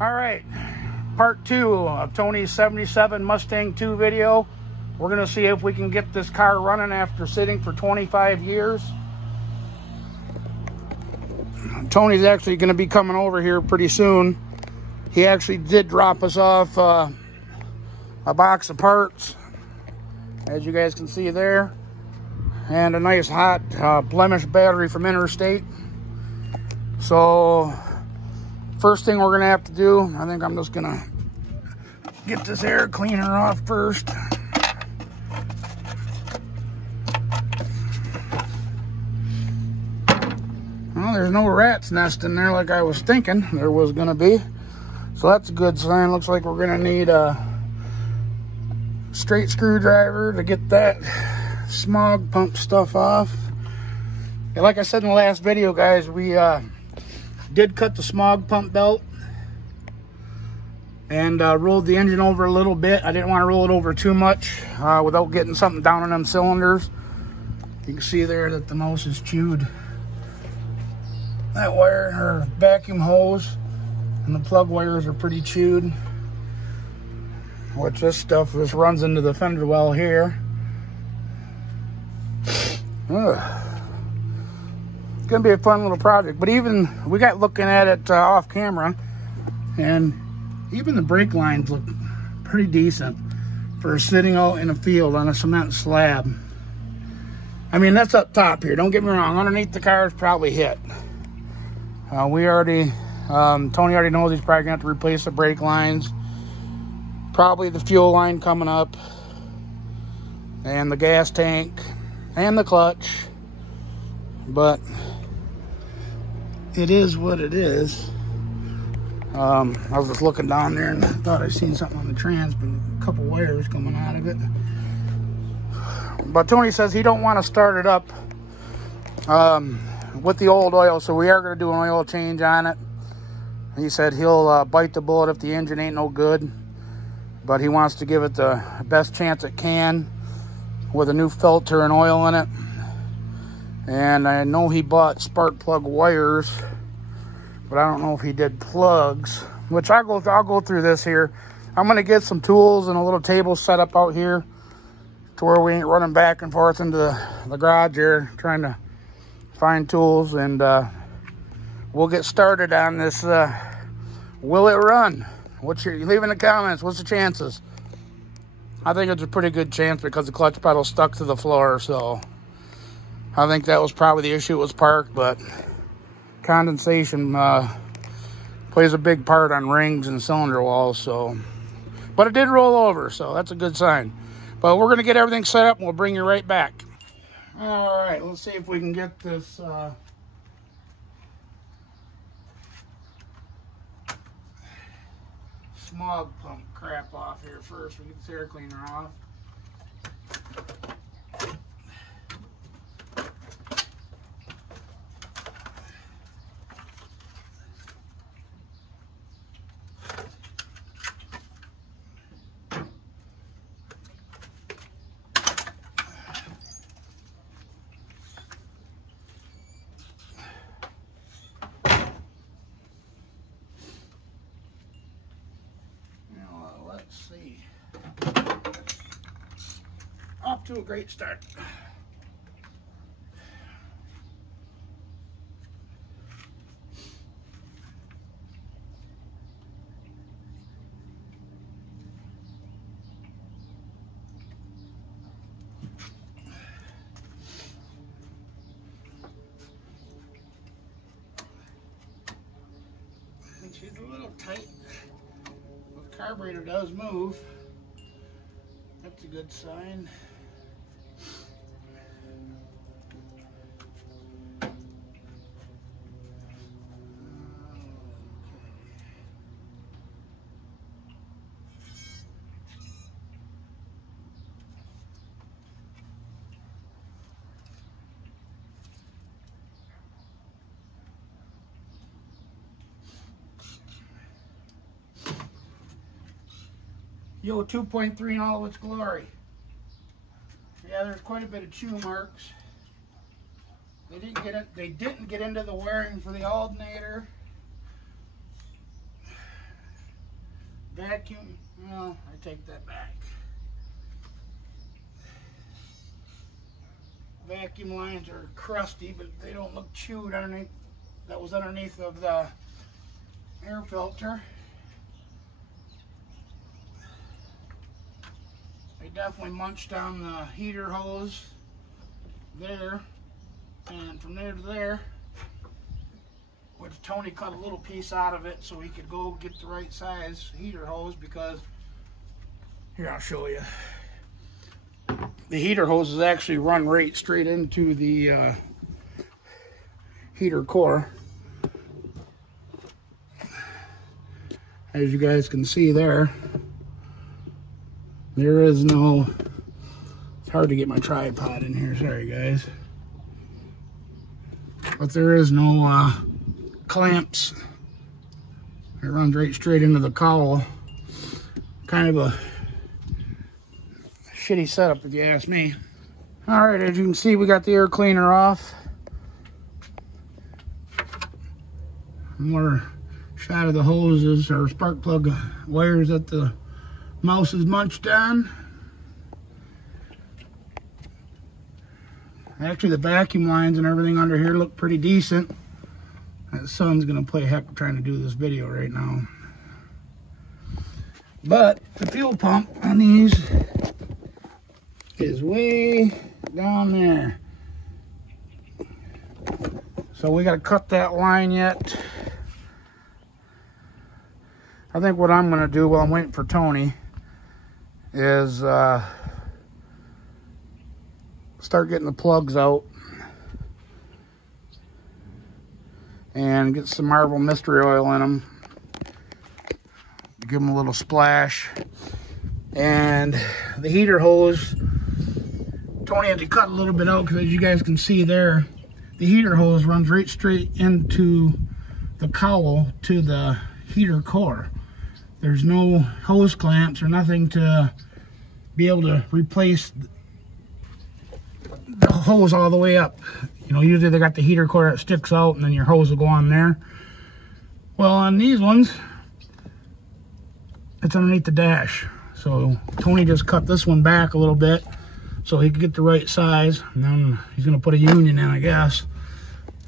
All right, part 2 of Tony's 77 Mustang 2 video. We're gonna see if we can get this car running after sitting for 25 years. Tony's actually gonna be coming over here pretty soon. He actually did drop us off a box of parts, as you guys can see there, and a nice hot Blemish battery from Interstate. So first thing we're gonna have to do, I think I'm just gonna get this air cleaner off first. Well, there's no rat's nest in there like I was thinking there was gonna be. So that's a good sign. Looks like we're gonna need a straight screwdriver to get that smog pump stuff off. And like I said in the last video, guys, we did cut the smog pump belt and rolled the engine over a little bit. I didn't want to roll it over too much without getting something down in them cylinders. You can see there that the mouse is chewed. That wire, or vacuum hose, and the plug wires are pretty chewed. Which this stuff just runs into the fender well here. Ugh. It's gonna be a fun little project, but even we got looking at it off camera, and even the brake lines look pretty decent for sitting out in a field on a cement slab. I mean, that's up top here, don't get me wrong. Underneath the car is probably hit. Tony already knows he's probably gonna have to replace the brake lines, probably the fuel line coming up, and the gas tank and the clutch, but it is what it is. I was just looking down there and I thought I seen something on the trans, but a couple wires coming out of it. But Tony says he don't want to start it up with the old oil, so we are going to do an oil change on it. He said he'll bite the bullet if the engine ain't no good, but he wants to give it the best chance it can with a new filter and oil in it. And I know he bought spark plug wires, but I don't know if he did plugs, which I'll go through this here. I'm going to get some tools and a little table set up out here to where we ain't running back and forth into the garage here trying to find tools, and we'll get started on this. Will it run? You leave in the comments, what's the chances? I think it's a pretty good chance because the clutch pedal stuck to the floor, so I think that was probably the issue. It was parked, but condensation plays a big part on rings and cylinder walls, so. But it did roll over, so that's a good sign. But we're gonna get everything set up and we'll bring you right back. All right, let's see if we can get this smog pump crap off here first. We get this air cleaner off. Let's see. Off to a great start. And she's a little tight. The carburetor does move. That's a good sign. Yo, 2.3 in all of its glory. Yeah, there's quite a bit of chew marks. They didn't get into the wiring for the alternator. vacuum, well, I take that back. Vacuum lines are crusty, but they don't look chewed underneath. That was underneath of the air filter. They definitely munched on the heater hose there, and from there to there, which Tony cut a little piece out of it so he could go get the right size heater hose, because here, I'll show you. The heater hoses actually run right straight into the heater core. As you guys can see there, there is no, it's hard to get my tripod in here, sorry guys. But there is no clamps. It runs right straight into the cowl. Kind of a shitty setup if you ask me. Alright, as you can see, we got the air cleaner off. More shot of the hoses or spark plug wires that the mouse is munched on. Actually, the vacuum lines and everything under here look pretty decent. That sun's gonna play heck trying to do this video right now. But the fuel pump on these is way down there. So we gotta cut that line yet. I think what I'm gonna do while I'm waiting for Tony is start getting the plugs out and get some Marvel Mystery Oil in them. Give them a little splash. And the heater hose, Tony had to cut a little bit out because as you guys can see there, the heater hose runs right straight into the cowl to the heater core. There's no hose clamps or nothing to be able to replace the hose all the way up. You know, usually they got the heater core that sticks out and then your hose will go on there. Well, on these ones, it's underneath the dash. So Tony just cut this one back a little bit so he could get the right size, and then he's gonna put a union in, I guess.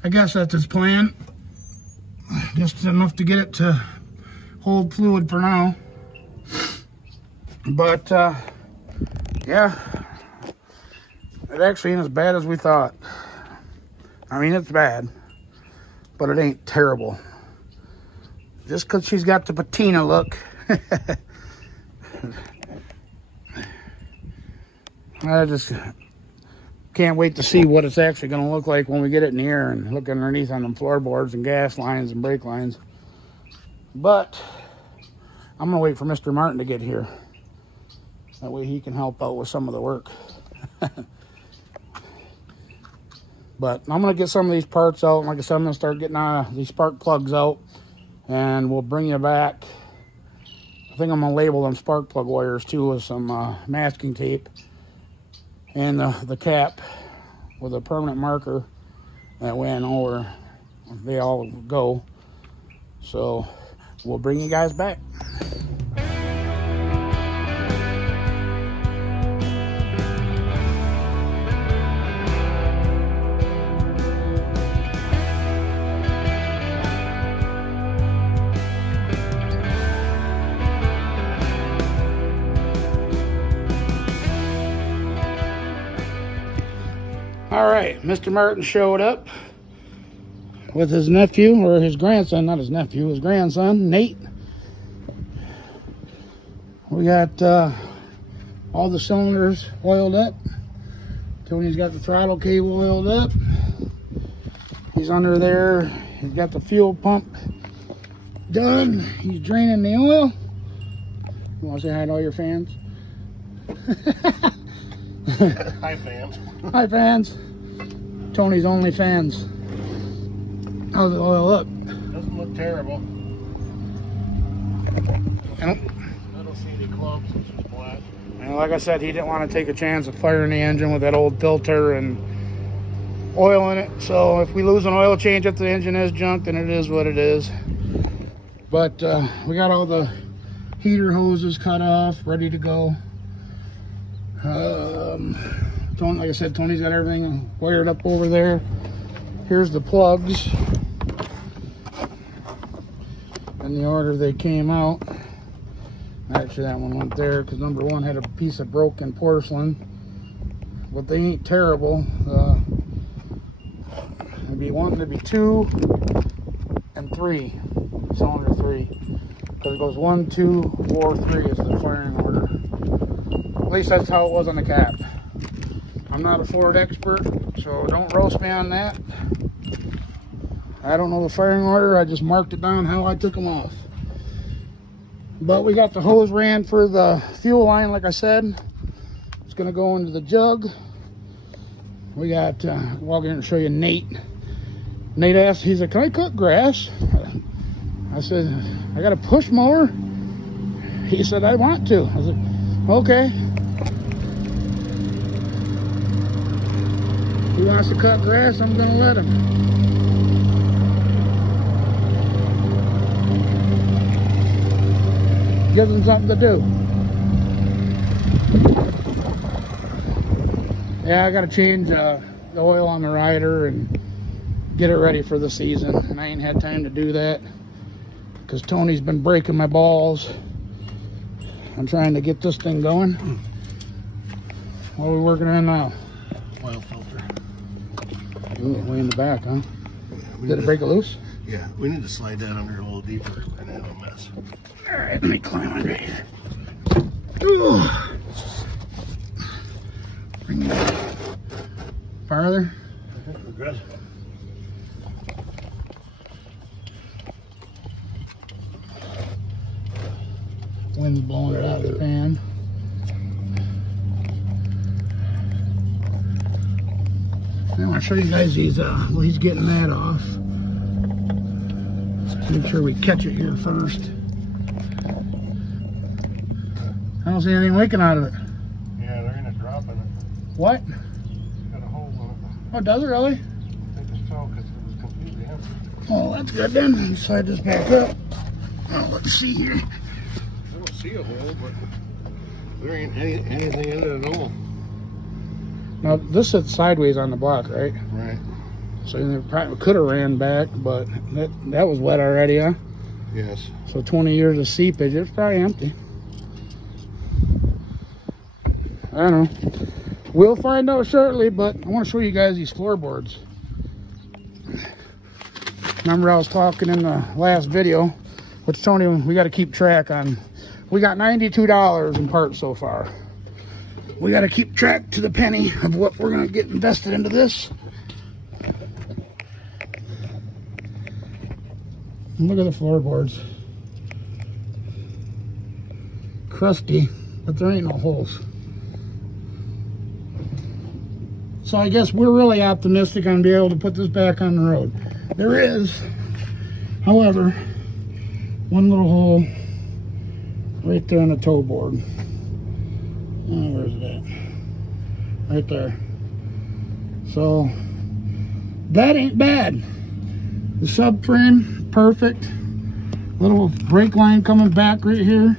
I guess that's his plan. Just enough to get it to hold fluid for now. But yeah, it actually ain't as bad as we thought. I mean, it's bad, but it ain't terrible. Just because she's got the patina look. I just can't wait to see what it's actually going to look like when we get it in the air and look underneath on them floorboards and gas lines and brake lines. But I'm going to wait for Mr. Martin to get here. That way he can help out with some of the work. But I'm going to get some of these parts out. And like I said, I'm going to start getting these spark plugs out. And we'll bring you back. I think I'm going to label them spark plug wires too with some masking tape. And the cap with a permanent marker. That way I know where they all go. So we'll bring you guys back. All right, Mr. Martin showed up with his nephew, or his grandson, not his nephew, his grandson, Nate. We got all the cylinders oiled up. Tony's got the throttle cable oiled up. He's under there. He's got the fuel pump done. He's draining the oil. You want to say hi to all your fans? Hi, fans. Hi, fans. Tony's only fans. How's the oil look? Doesn't look terrible. Nope. I don't see any clumps. It's just black. And like I said, he didn't want to take a chance of firing the engine with that old filter and oil in it. So if we lose an oil change if the engine is junk, then it is what it is. But we got all the Heater hose is cut off, ready to go. Like I said, Tony's got everything wired up over there. Here's the plugs in the order they came out. Actually, that one went there because number one had a piece of broken porcelain, but they ain't terrible. It'd be one, it'd be 2 and 3, cylinder 3, because it goes 1, 2, 4, 3 is the firing order. At least that's how it was on the cap. I'm not a Ford expert, so don't roast me on that. I don't know the firing order. I just marked it down how I took them off. But we got the hose ran for the fuel line, like I said. It's going to go into the jug. We got, walk in and show you Nate. Nate asked, he said, can I cut grass? I said, I got a push mower. He said, I want to. I said, okay. He wants to cut grass, I'm going to let him. Gives him something to do. Yeah, I got to change the oil on the rider and get it ready for the season. And I ain't had time to do that because Tony's been breaking my balls. I'm trying to get this thing going. What are we working on now? Oil filter. Ooh, way in the back, huh? Yeah, Did it break it loose? Yeah, we need to slide that under a little deeper and have a mess. All right, let me climb under here. Ooh. Bring it farther. I think we're good. Wind's blowing it out of the pan. I want to show you guys these, well, he's getting that off. Make sure we catch it here first. I don't see anything leaking out of it. Yeah, there ain't a drop in it. What? It's got a hole in it. Oh, does it really? I think it's so because it was completely empty. Oh, that's good then. Let me slide this back up. Oh, let's see here. I don't see a hole, but there ain't anything in it at all. Now, this sits sideways on the block, right? Right. So they probably could have ran back, but that was wet already, huh? Yes. So 20 years of seepage, it's probably empty. I don't know. We'll find out shortly, but I want to show you guys these floorboards. Remember I was talking in the last video, which Tony, we got to keep track on. We got $92 in parts so far. We got to keep track to the penny of what we're going to get invested into this. Look at the floorboards. Crusty, but there ain't no holes. So I guess we're really optimistic on being able to put this back on the road. There is, however, one little hole right there on the toe board. Oh, where's it at? Right there. So that ain't bad. The subframe, perfect. Little brake line coming back right here.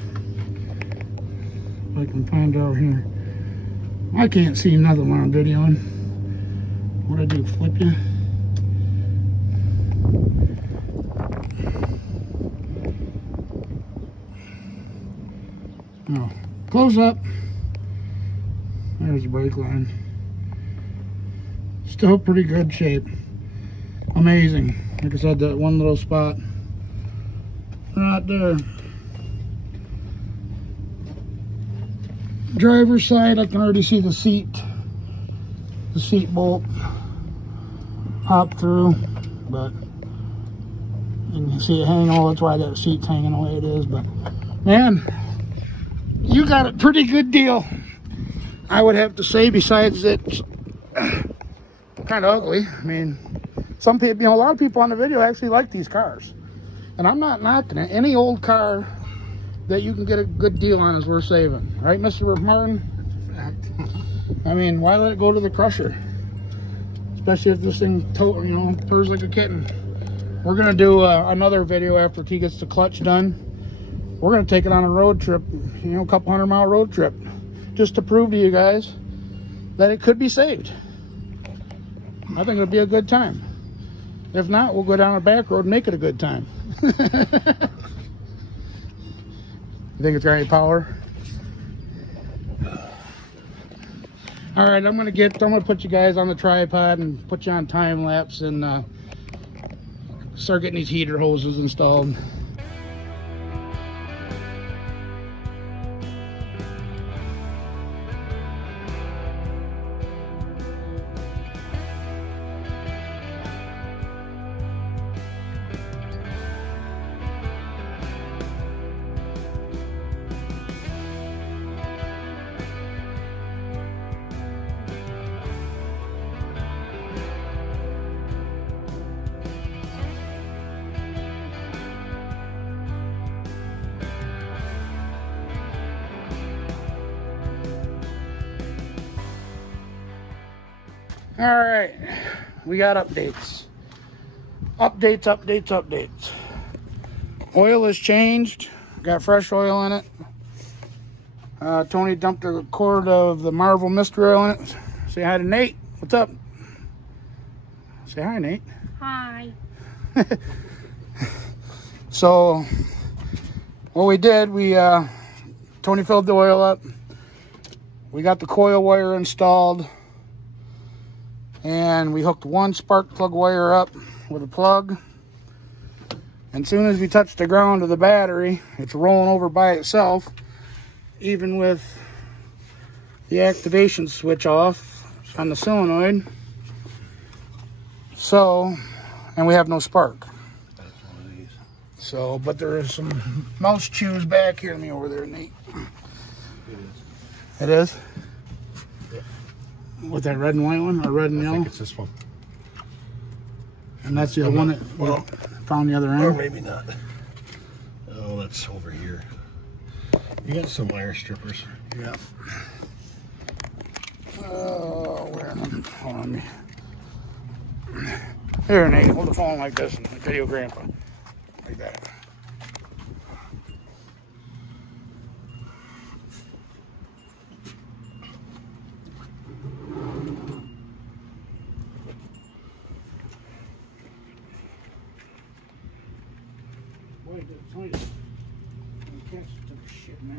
If I can find out here. I can't see nothing when I'm videoing. What'd I do, flip you? Oh, close up. There's the brake line. Still pretty good shape. Amazing. Like I said, that one little spot right there. Driver's side, I can already see the seat bolt pop through, but you can see it hanging. Oh, that's why that seat's hanging the way it is. But man, you got a pretty good deal, I would have to say. Besides it's kind of ugly. I mean, some people, a lot of people on the video actually like these cars, and I'm not knocking it. Any old car that you can get a good deal on is worth saving, right, Mr. Martin? That's a fact. I mean, why let it go to the crusher? Especially if this thing, purrs like a kitten. We're gonna do another video after he gets the clutch done. we're going to take it on a road trip, you know, a couple 100-mile road trip, just to prove to you guys that it could be saved. I think it'll be a good time. If not, we'll go down a back road and make it a good time. You think it's got any power? All right, I'm gonna put you guys on the tripod and put you on time lapse and start getting these heater hoses installed. All right, we got updates. Updates. Oil is changed. Got fresh oil in it. Tony dumped a quart of the Marvel Mystery Oil in it. Say hi to Nate. What's up? Say hi, Nate. Hi. So, what we did, Tony filled the oil up. We got the coil wire installed. And we hooked one spark plug wire up with a plug. And as soon as we touch the ground of the battery, it's rolling over by itself, even with the activation switch off on the solenoid. So, and we have no spark. That's one of these. So, but there is some mouse chews back here. Let me over there, Nate. It is. It is? Yep. With that red and white one, or red and I yellow? think it's this one. And that's the other one that we found the other Or end? maybe not. Oh, that's over here. You got some wire strippers. Yeah. Oh, where am I? Hold on me. Here, Nate, hold the phone like this and video Grandpa. Like that. Boy, Tony just catch the shit in there.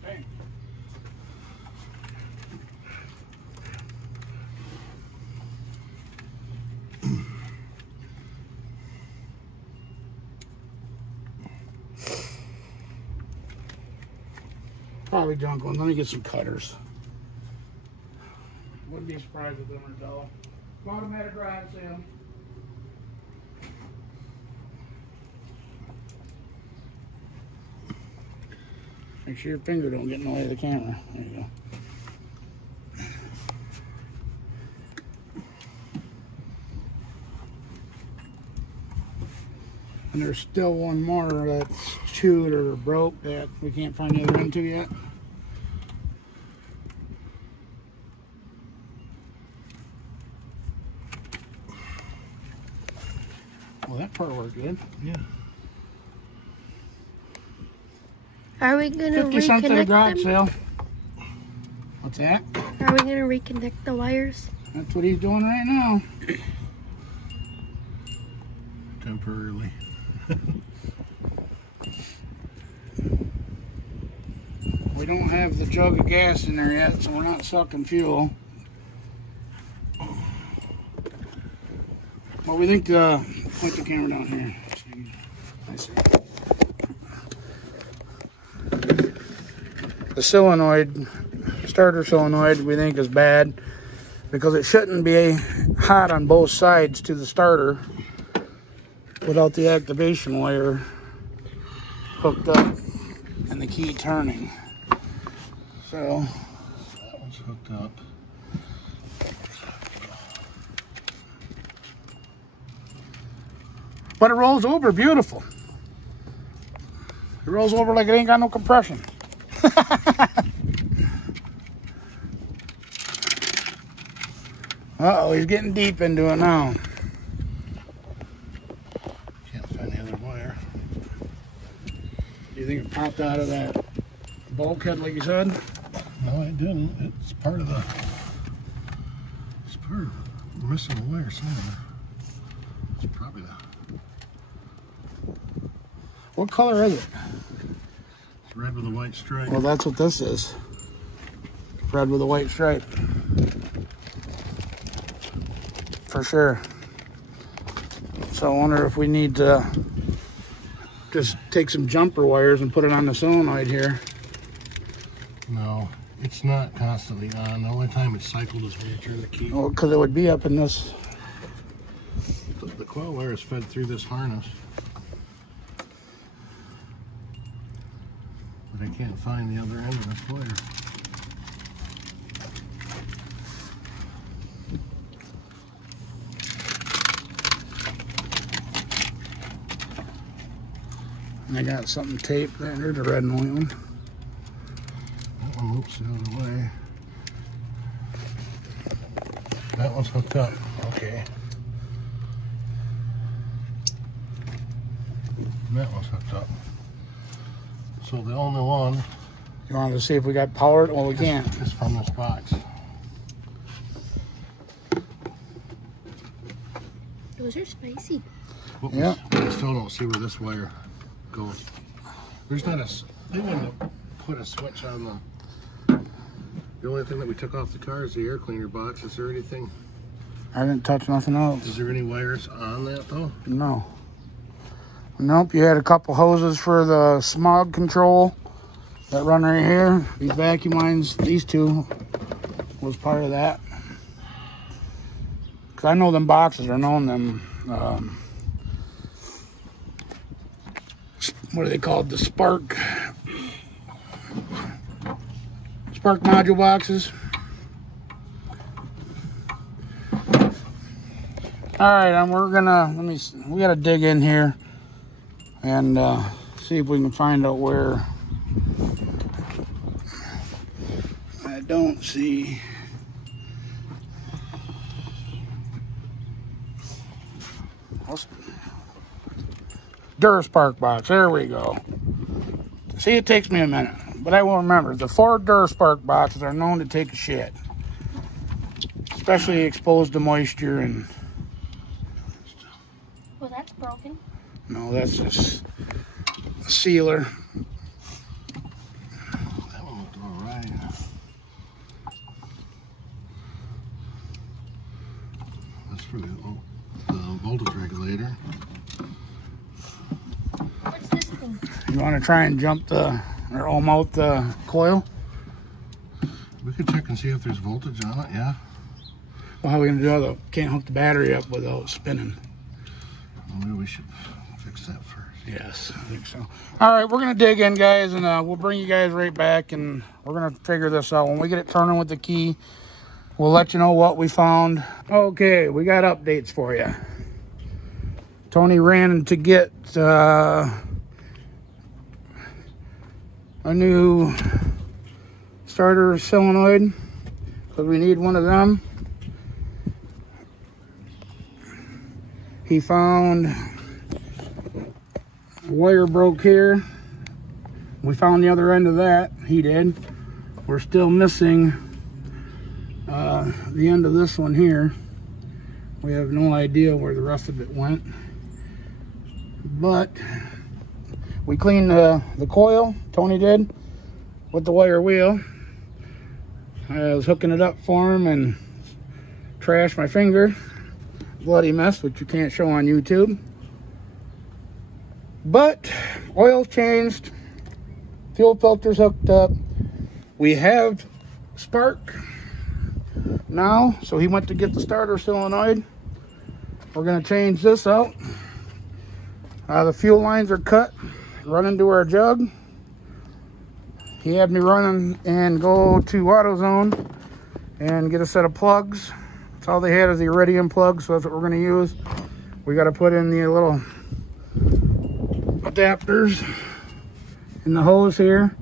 Stank. Probably junk ones. Let me get some cutters. Wouldn't be surprised if them are dull. Automatic drive, Sam. Make sure your finger don't get in the way of the camera. There you go. And there's still one more that's chewed or broke that we can't find the other end to yet. Well, that part worked good. Yeah. Are we gonna 50 cents at a reconnect garage them? sale. What's that? Are we gonna reconnect the wires? That's what he's doing right now. Temporarily. We don't have the jug of gas in there yet, so we're not sucking fuel. Well, we think point the camera down here. I see. The solenoid, starter solenoid, we think is bad because it shouldn't be hot on both sides to the starter without the activation wire hooked up and the key turning. So That one's hooked up. but it rolls over beautiful. It rolls over like it ain't got no compression. Uh-oh, he's getting deep into it now. Can't find the other wire. Do you think it popped out of that bulkhead like you said? No, it didn't. It's part of the. We're missing a wire somewhere. It's probably the. What color is it? It's red with a white stripe. Well, that's what this is. Red with a white stripe. For sure. So I wonder if we need to just take some jumper wires and put it on the solenoid here. No, it's not constantly on. The only time it's cycled is when you turn the key. Well, because it would be up in this. The coil wire is fed through this harness. But I can't find the other end of this wire. And I got something taped there. There's a red and white one. That one loops the other way. That one's hooked up. Okay. And that one's hooked up. So the only one You wanted to see if we got powered? Well, we can't. is from this box. Those are spicy. Whoops. Yeah. I still don't see where this wire goes. There's not a. They wouldn't have put a switch on the. The only thing that we took off the car is the air cleaner box. Is there anything? I didn't touch nothing else. Is there any wires on that though? No. Nope, you had a couple hoses for the smog control that run right here. These vacuum lines, these two, was part of that. Because I know them boxes are known them, what are they called? The spark module boxes. All right, we're gonna, we gotta dig in here and see if we can find out where. I don't see. Durspark box, there we go. See, it takes me a minute, but I will remember. The Ford Durspark boxes are known to take a shit, especially exposed to moisture and. Well, that's broken. No, that's just a sealer. That one looked all right. That's for the voltage regulator. What's this thing? You want to try and jump or ohm out the coil? We could check and see if there's voltage on it. Yeah. Well, how are we gonna do that? Can't hook the battery up without spinning. Well, maybe we should fix that first. Yes, I think so. All right, we're gonna dig in, guys, and we'll bring you guys right back, and we're gonna figure this out. When we get it turning with the key, we'll let you know what we found. Okay, we got updates for you. Tony ran to get a new starter solenoid because we need one of them. He found a wire broke here. We found the other end of that. He did. We're still missing the end of this one here. We have no idea where the rest of it went. But we cleaned the coil, Tony did, with the wire wheel. I was hooking it up for him and trashed my finger. Bloody mess, which you can't show on YouTube. But oil's changed, fuel filter's hooked up. We have spark now, so he went to get the starter solenoid. We're gonna change this out. The fuel lines are cut, running to our jug. He had me running and go to AutoZone and get a set of plugs. That's all they had is the iridium plug, so that's what we're going to use. We got to put in the little adapters in the hose here.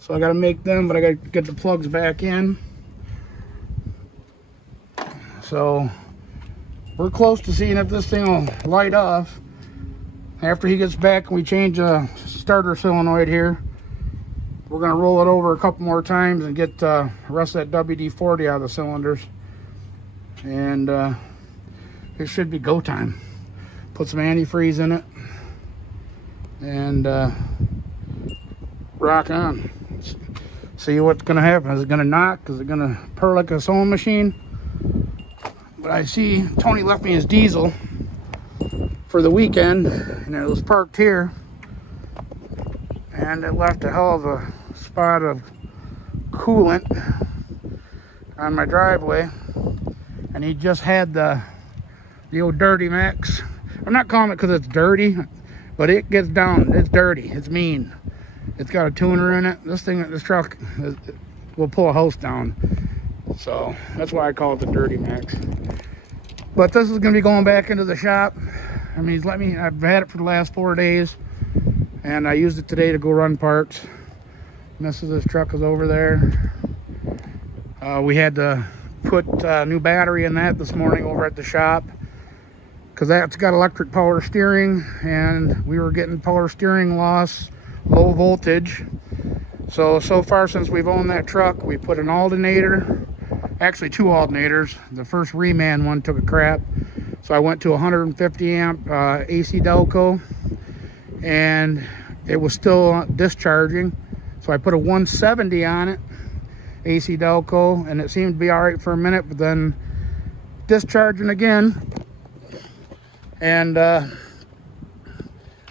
So I got to make them, but I got to get the plugs back in. So we're close to seeing if this thing will light off. after he gets back and we change the starter solenoid here, we're going to roll it over a couple more times and get the rest of that WD-40 out of the cylinders. And it should be go time. Put some antifreeze in it and rock on. See what's going to happen. Is it going to knock? Is it going to purr like a sewing machine? But I see Tony left me his diesel for the weekend, and it was parked here, and it left a hell of a spot of coolant on my driveway. And he just had the old dirty mix. I'm not calling it because it's dirty, but it gets down. It's dirty. It's mean. It's got a tuner in it. This truck will pull a house down. So that's why I call it the dirty mix. But this is going to be going back into the shop. I mean, I've had it for the last 4 days, and I used it today to go run parts. This truck is over there. We had to put a new battery in that this morning over at the shop, because that's got electric power steering, and we were getting power steering loss, low voltage. So far since we've owned that truck, we put an alternator, actually 2 alternators. The first reman one took a crap, so I went to 150 amp AC Delco, and it was still discharging. So I put a 170 on it, AC Delco, and it seemed to be all right for a minute, but then discharging again. And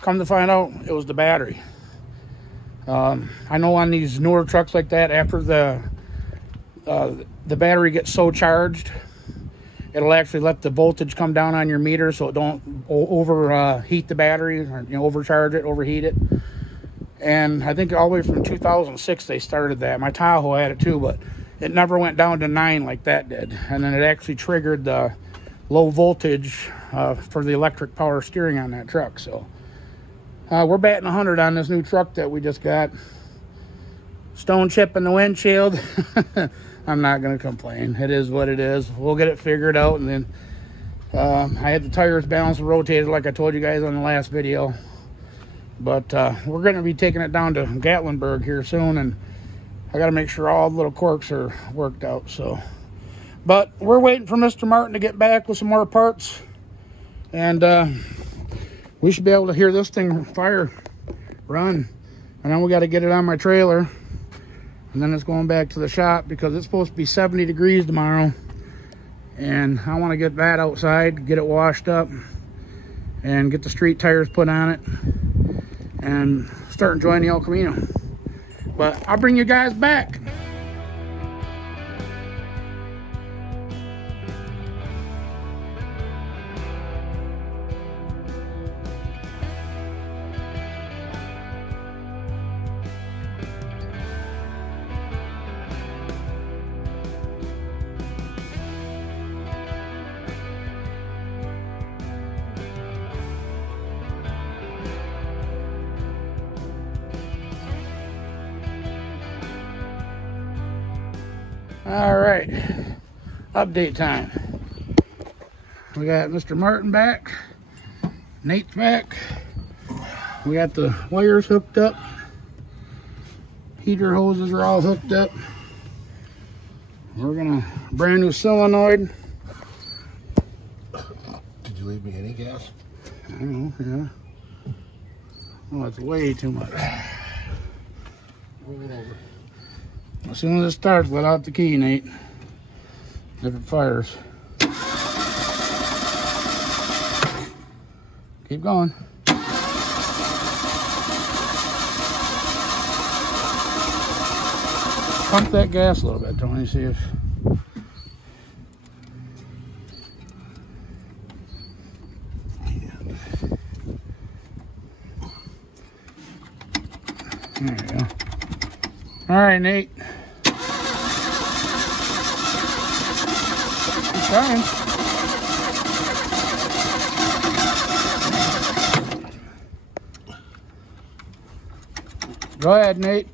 come to find out, it was the battery. I know on these newer trucks like that, after the battery gets so charged, it'll actually let the voltage come down on your meter, so it don't overheat the battery, or overcharge it, overheat it. And I think all the way from 2006 they started that. My Tahoe had it too, but it never went down to 9 like that did. And then it actually triggered the low voltage for the electric power steering on that truck. So we're batting 100 on this new truck that we just got. Stone chip in the windshield. I'm not going to complain. It is what it is. We'll get it figured out. And then I had the tires balanced and rotated like I told you guys on the last video. But we're going to be taking it down to Gatlinburg here soon, and I got to make sure all the little quirks are worked out. So, but we're waiting for Mr. Martin to get back with some more parts, and we should be able to hear this thing fire run. And then we got to get it on my trailer, and then it's going back to the shop because it's supposed to be 70 degrees tomorrow, and I want to get that outside, get it washed up, and get the street tires put on it, and start enjoying the El Camino. But I'll bring you guys back. All right, update time. We got Mr. Martin back, Nate's back. We got the wires hooked up. Heater hoses are all hooked up. We're gonna brand new solenoid. Did you leave me any gas? I don't know, yeah. Oh, it's way too much. Roll it over. As soon as it starts, let out the key, Nate. If it fires. Keep going. Pump that gas a little bit, Tony, see if... There you go. All right, Nate. Keep trying. Go ahead, Nate.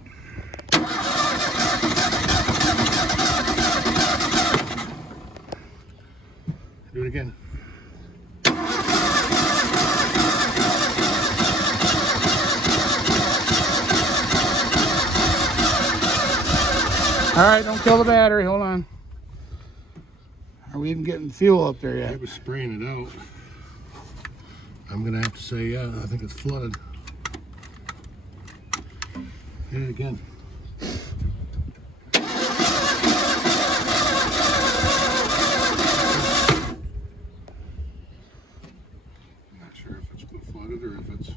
Do it again. All right, don't kill the battery. Hold on. Are we even getting fuel up there yet? It was spraying it out. I'm gonna have to say, yeah, I think it's flooded. Hit it again. I'm not sure if it's been flooded or if it's...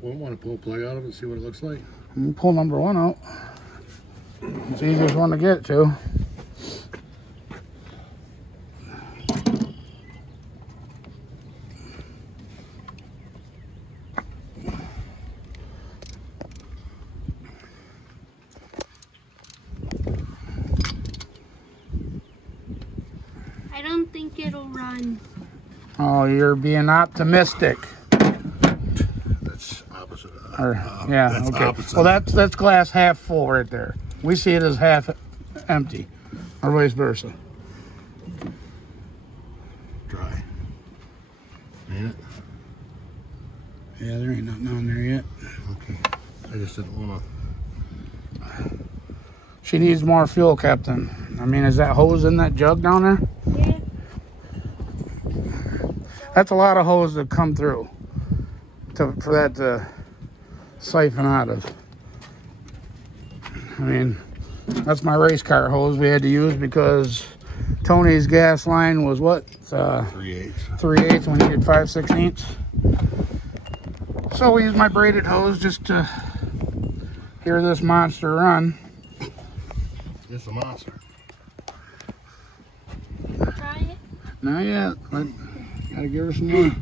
We want to pull a plug out of it and see what it looks like. I'm gonna pull number 1 out. It's the easiest one to get to. I don't think it'll run. Oh, you're being optimistic. That's opposite of that. Or, yeah, that's okay. opposite. Well, that's glass half full right there. We see it as half empty, or vice versa. Dry. Ain't it? Yeah, there ain't nothing on there yet. Okay. I just didn't want to... She needs more fuel, Captain. I mean, is that hose in that jug down there? Yeah. That's a lot of hose to come through for that to siphon out of. I mean, that's my race car hose we had to use because Tony's gas line was what? 3/8. 3/8 when he did 5/16. So we used my braided hose just to hear this monster run. It's a monster. Try it. Not yet, but gotta give her some more. Did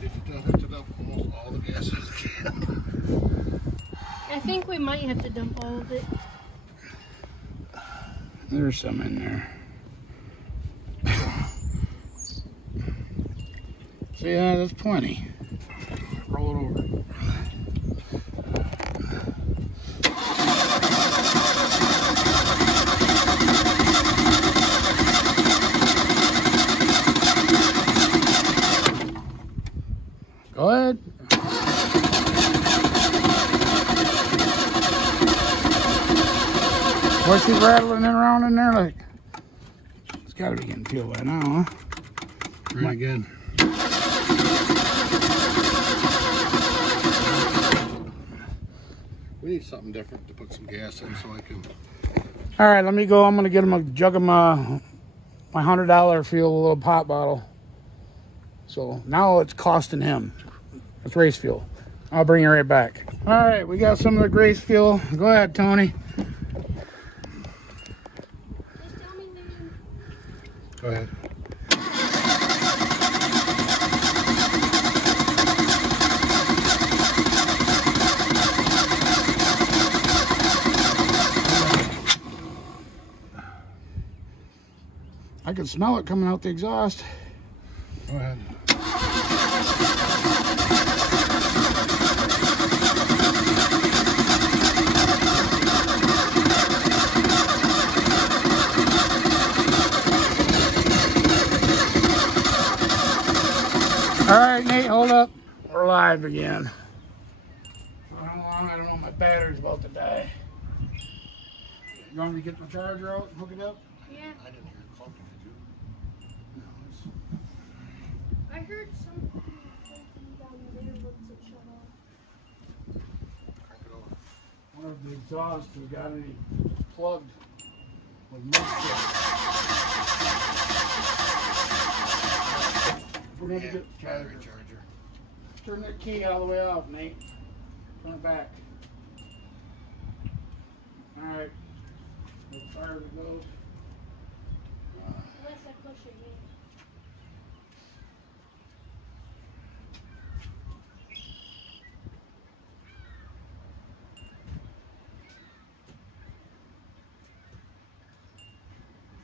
you have to dump almost all the gas in the can? I think we might have to dump all of it. There's some in there. See, yeah, that's plenty. Roll it over. Go ahead. What's she rattling around in there like? It's got to be getting fuel by now, huh? Try it again. We need something different to put some gas in so I can... All right, let me go. I'm going to get him a jug of my $100 fuel, a little pop bottle. So now it's costing him. It's race fuel. I'll bring you right back. All right, we got some of the race fuel. Go ahead, Tony. Just tell me when you... Go ahead. I can smell it coming out the exhaust. Go ahead. All right, Nate, hold up. We're live again. For how long? I don't know. My battery's about to die. You want me to get my charger out and hook it up? Yeah. I didn't hear it clunking, did you? No, it's... I heard something down there once it shut off. Crank it over. I wonder if the exhaust has got any plugged with mustang. We're going to get the Battery charger. charger. Turn that key all the way off, Nate. Turn it back. All right. As far as it goes. Unless I push it again.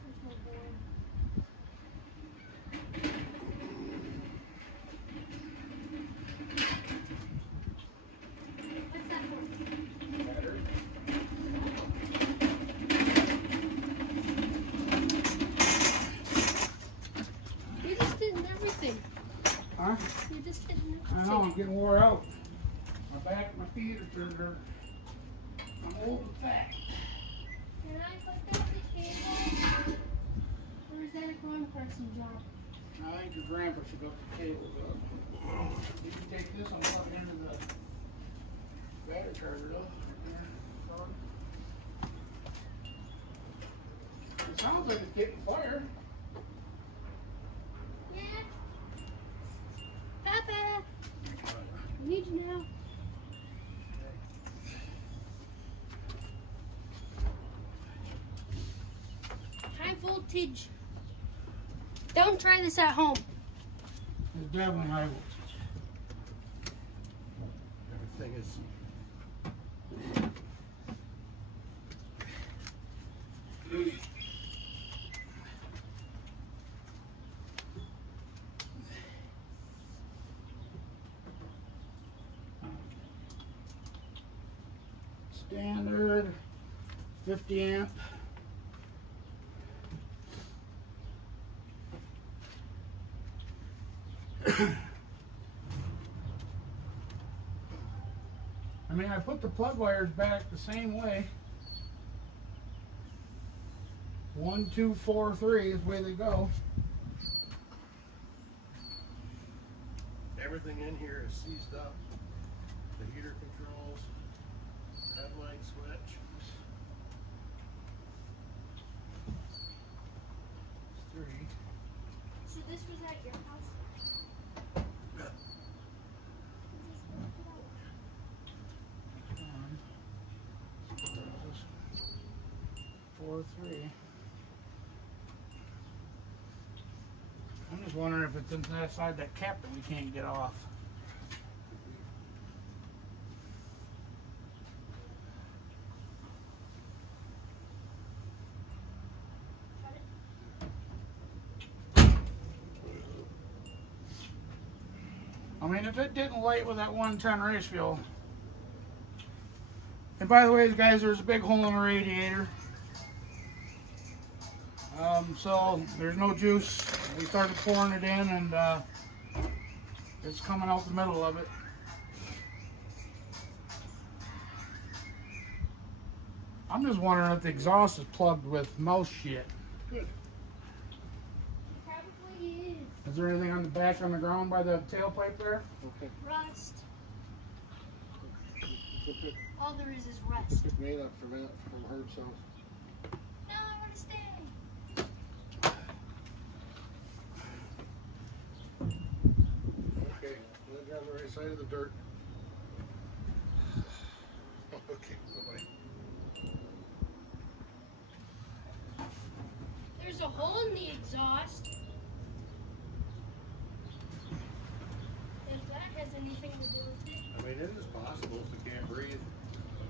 There's no board. What's that for? You just did everything. Huh? You just did I know, I'm everything. getting wore out. My back, my feet are turned hurt. I'm old and fat. Can I put that the table? Or is that a grown person job? I think your grandpa should hook the tables up. You can take this and plug it into the battery charger though. It sounds like it's getting fire. Yeah. Papa, I need you now. High voltage. Don't try this at home. It's definitely high voltage. Everything is. Standard 50 amp. I mean, I put the plug wires back the same way. 1, 2, 4, 3 is the way they go. Everything in here is seized up. The heater controls, headlight switch. 3. So this was at your house? 4, 3. I'm just wondering if it's inside that cap that we can't get off. I mean, if it didn't light with that 110 race fuel. And by the way, guys, there's a big hole in the radiator. So there's no juice. We started pouring it in, and it's coming out the middle of it. I'm just wondering if the exhaust is plugged with mouse shit. Good. Probably is. Is there anything on the back on the ground by the tailpipe there? Okay. Rust. Pick All there is rust. Nate up from Herb's house. No, I want to stay. Okay, let it on the right side of the dirt. Okay, bye-bye. There's a hole in the exhaust. If that has anything to do with it. I mean, it is possible if we can't breathe.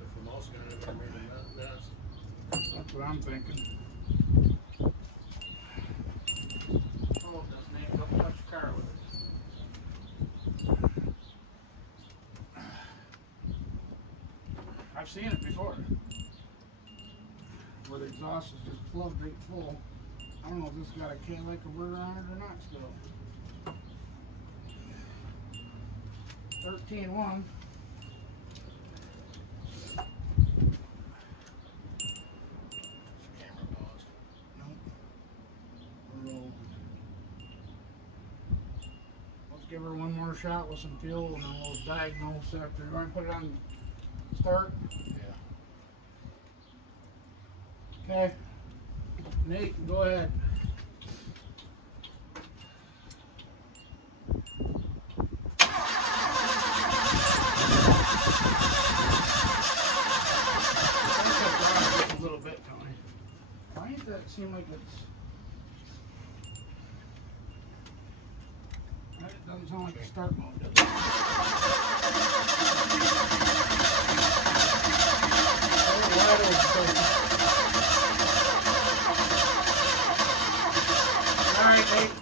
If the mouse got in there, made a mess. That's what I'm thinking. Oh, it doesn't ain't don't touch the car with it. I've seen it before. Where the exhaust is just plugged right full. I don't know if this got a K-like converter on it or not still. 13.1. Camera paused. Nope. Roll. Let's give her one more shot with some fuel and then we'll diagnose after. You want to put it on start? Yeah. Okay. Nate, go ahead. A little bit, Tony. Why does that seem like it's... It doesn't sound like a start mode, does it? Alright, Nate.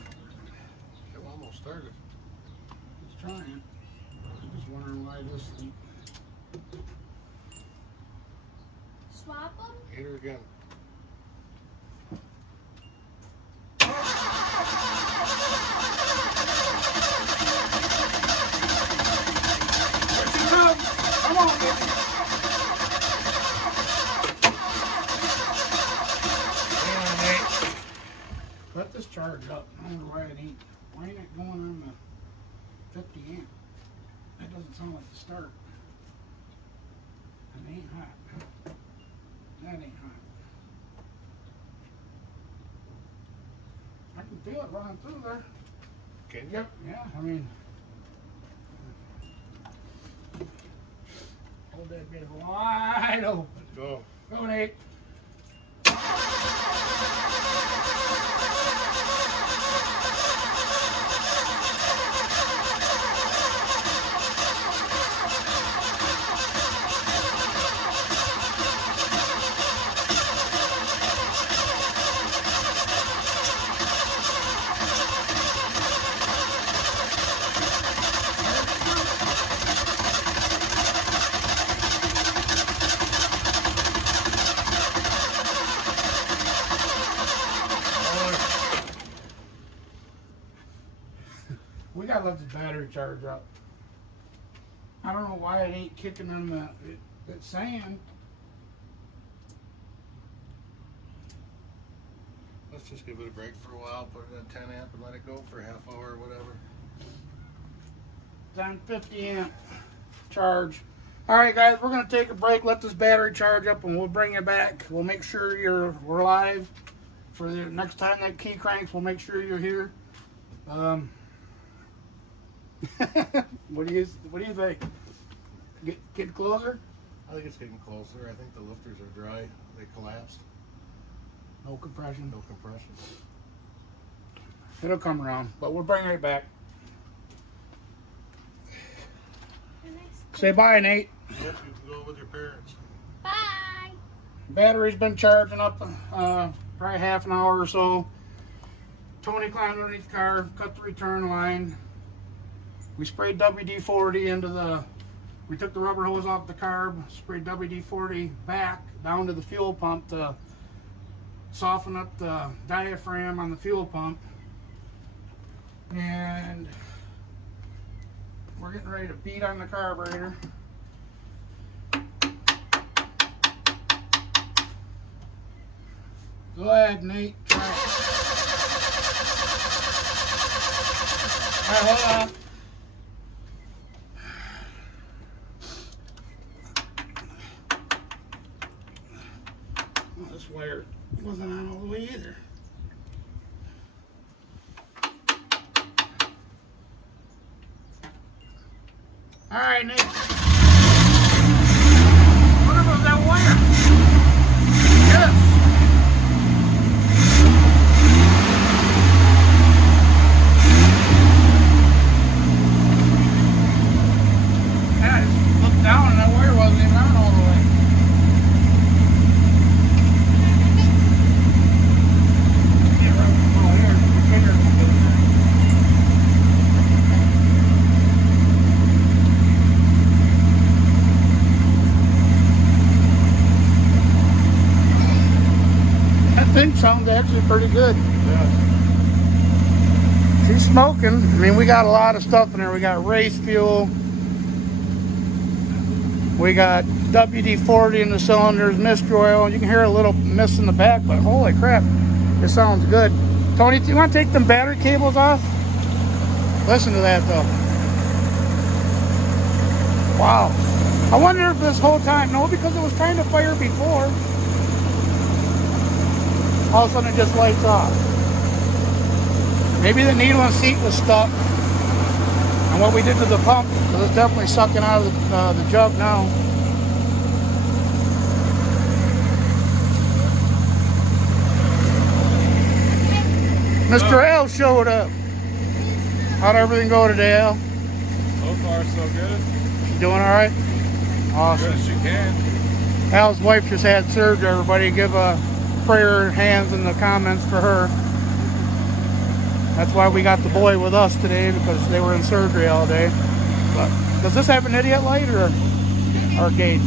It almost started. It's trying. I'm just wondering why this thing... Swap them? Hit her again. Here she comes! Why ain't it going on the 50 amp? That doesn't sound like the start. It ain't hot. That ain't hot. I can feel it running through there. Can you? Yep, yeah, I mean. Hold that bit wide open. Go. Go, Nate. We gotta let the battery charge up. I don't know why it ain't kicking on that sand. Let's just give it a break for a while, put it at 10 amp and let it go for a half hour or whatever. It's on 50 amp charge. Alright guys, we're gonna take a break, let this battery charge up, and we'll bring you back. We'll make sure we're live for the next time that key cranks. We'll make sure you're here. What do you think? Get closer? I think it's getting closer. I think the lifters are dry. They collapsed. No compression. No compression. It'll come around, but we'll bring it right back. Say bye, Nate. Yep, you can go with your parents. Bye. Battery's been charging up probably half an hour or so. Tony climbed underneath the car, cut the return line. We sprayed WD-40 into the, we took the rubber hose off the carb, sprayed WD-40 back down to the fuel pump to soften up the diaphragm on the fuel pump. And we're getting ready to beat on the carburetor. Go ahead, Nate. Try it. All right, hold on. Oh, this wire wasn't on all the way either. All right, Nate. What about that wire? Yes. Yeah, I just looked down and that wire wasn't even on all the way. Yeah, right. Oh, here, the finger. Thing sounds actually pretty good. Yeah. She's smoking. I mean, we got a lot of stuff in there. We got race fuel. We got WD-40 in the cylinders, mystery oil. You can hear a little mist in the back, but holy crap, it sounds good. Tony, do you want to take them battery cables off? Listen to that, though. Wow. I wonder if this whole time, no, because it was trying to fire before. All of a sudden it just lights off. Maybe the needle and seat was stuck. And what we did to the pump, because it's definitely sucking out of the jug now. Mr. Al showed up. How'd everything go today, Al? So far, so good. You doing all right? Awesome. Good as you can. Al's wife just had surgery. Everybody give a prayer hands in the comments for her. That's why we got the boy with us today, because they were in surgery all day. But does this have an idiot light or gauge?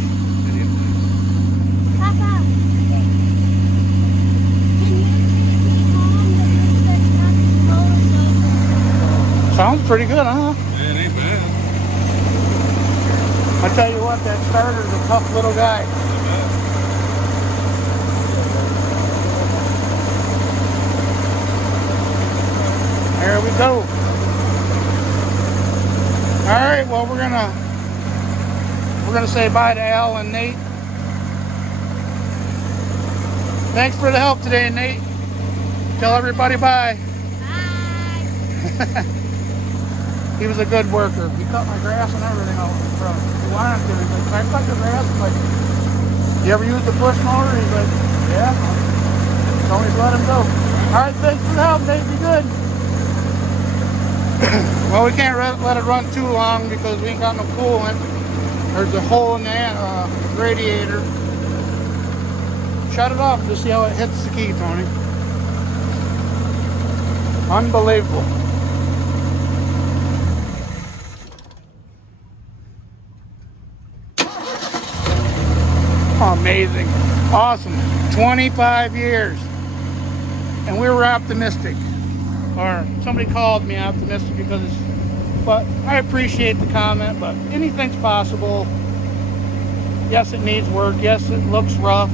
Papa. Can you Sounds pretty good, huh? Yeah, it ain't bad. I tell you what, that starter's a tough little guy. There we go. All right, well, we're gonna say bye to Al and Nate. Thanks for the help today, Nate. Tell everybody bye. Bye. He was a good worker. He cut my grass and everything out in front. He wanted to. He's like, can I cut your grass? I'm like, you ever use the push mower? He's like, yeah. Tony's let him go. All right, thanks for the help, Nate. Be good. Well, we can't let it run too long because we ain't got no coolant. There's a hole in the radiator. Shut it off to see how it hits the key, Tony. Unbelievable. Amazing. Awesome. 25 years. And we were optimistic. Or somebody called me optimistic because it's, but I appreciate the comment, but anything's possible. Yes, it needs work. Yes, it looks rough.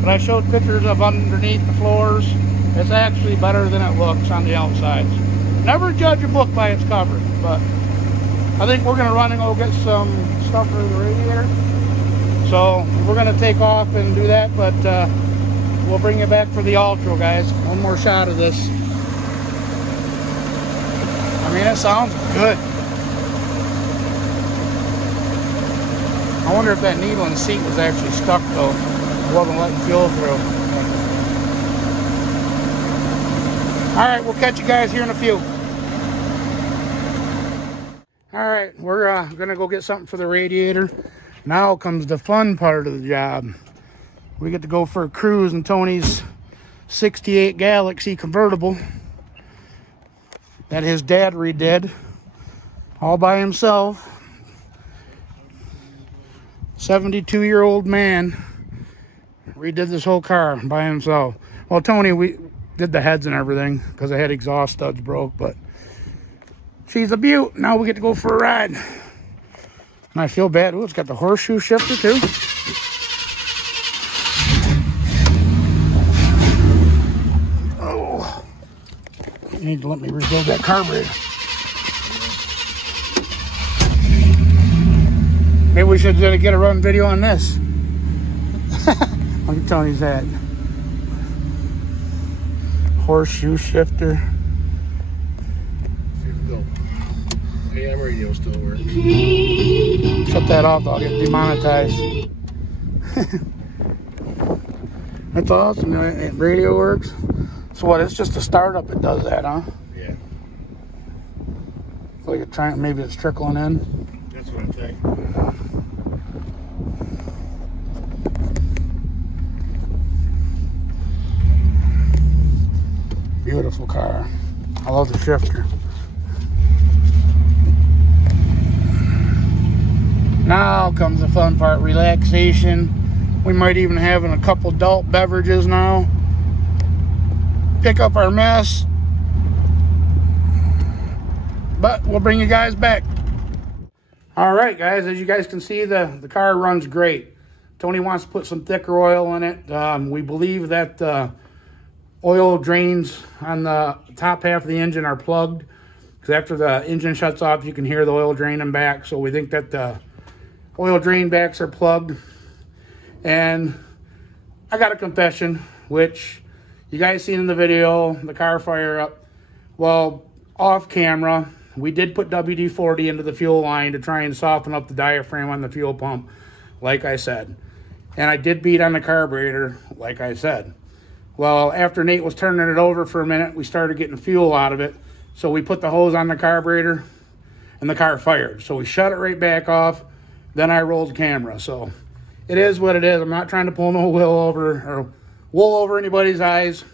But I showed pictures of underneath the floors. It's actually better than it looks on the outsides. Never judge a book by its cover, but I think we're going to run and go get some stuff for the radiator. So we're going to take off and do that, but we'll bring you back for the outro, guys. One more shot of this. I mean, it sounds good. I wonder if that needle in the seat was actually stuck, though. It wasn't letting fuel through. All right, we'll catch you guys here in a few. All right, we're going to go get something for the radiator. Now comes the fun part of the job. We get to go for a cruise in Tony's 68 Galaxy convertible that his dad redid all by himself. 72-year-old man redid this whole car by himself. Well, Tony, we did the heads and everything because I had exhaust studs broke, but she's a beaut. Now we get to go for a ride. And I feel bad. Ooh, it's got the horseshoe shifter too. Oh, you need to let me rebuild that carburetor. Maybe we should get a run video on this. Look at Tony's hat. Horseshoe shifter. Here we go. AM radio still works. Shut that off, I'll get demonetized. That's awesome. That radio works. So what? It's just a startup. It does that, huh? Yeah. Like it's trying. Maybe it's trickling in. That's what I think. Beautiful car. I love the shifter. Now comes the fun part, relaxation. We might even have a couple adult beverages now. Pick up our mess. But we'll bring you guys back. All right, guys, as you guys can see, the car runs great. Tony wants to put some thicker oil in it. We believe that oil drains on the top half of the engine are plugged. Because after the engine shuts off, you can hear the oil draining back. So we think that the oil drain backs are plugged. And I got a confession, which you guys seen in the video, the car fire up. Well, off camera, we did put WD-40 into the fuel line to try and soften up the diaphragm on the fuel pump, like I said. And I did beat on the carburetor, like I said. Well, after Nate was turning it over for a minute, we started getting fuel out of it. So we put the hose on the carburetor, and the car fired. So we shut it right back off. Then I rolled camera. So it is what it is. I'm not trying to pull no wool over anybody's eyes.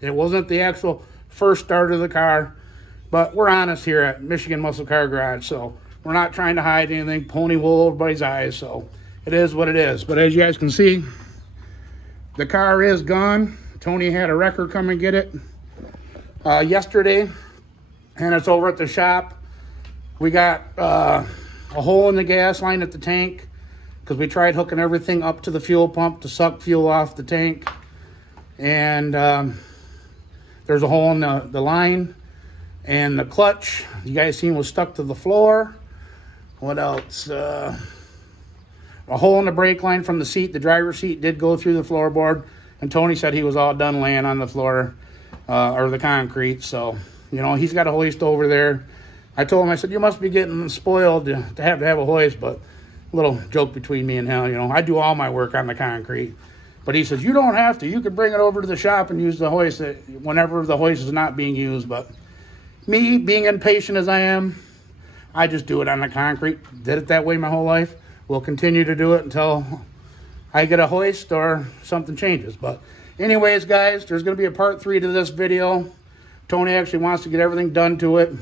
It wasn't the actual first start of the car. But we're honest here at Michigan Muscle Car Garage. So we're not trying to hide anything, pull any wool over anybody's eyes. So it is what it is. But as you guys can see, the car is gone. Tony had a wrecker come and get it yesterday, and it's over at the shop. We got a hole in the gas line at the tank because we tried hooking everything up to the fuel pump to suck fuel off the tank, and there's a hole in the line, and the clutch, you guys seen, was stuck to the floor. What else? A hole in the brake line from the seat, the driver's seat, did go through the floorboard. And Tony said he was all done laying on the floor or the concrete. So, you know, he's got a hoist over there. I told him, I said, you must be getting spoiled to have a hoist. But a little joke between me and him, you know, I do all my work on the concrete. But he says, you don't have to. You could bring it over to the shop and use the hoist whenever the hoist is not being used. But me, being impatient as I am, I just do it on the concrete. Did it that way my whole life. We'll continue to do it until I get a hoist or something changes. But anyways, guys, there's going to be a part 3 to this video. Tony actually wants to get everything done to it.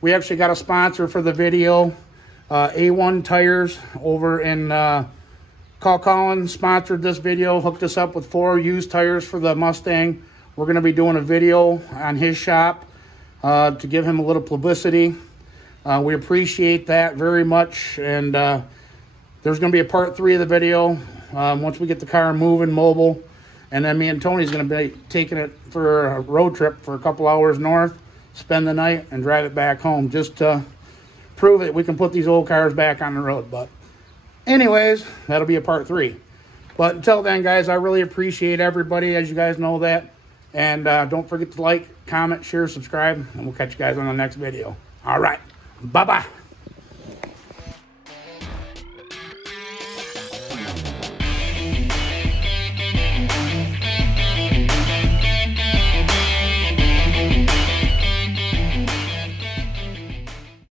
We actually got a sponsor for the video. A1 Tires over in Colin sponsored this video, hooked us up with 4 used tires for the Mustang. We're going to be doing a video on his shop to give him a little publicity. We appreciate that very much. And there's going to be a part 3 of the video once we get the car moving, mobile. And then me and Tony's going to be taking it for a road trip for a couple hours north, spend the night, and drive it back home just to prove that we can put these old cars back on the road. But anyways, that'll be a part 3. But until then, guys, I really appreciate everybody, as you guys know that. And don't forget to like, comment, share, subscribe, and we'll catch you guys on the next video. All right. Bye-bye.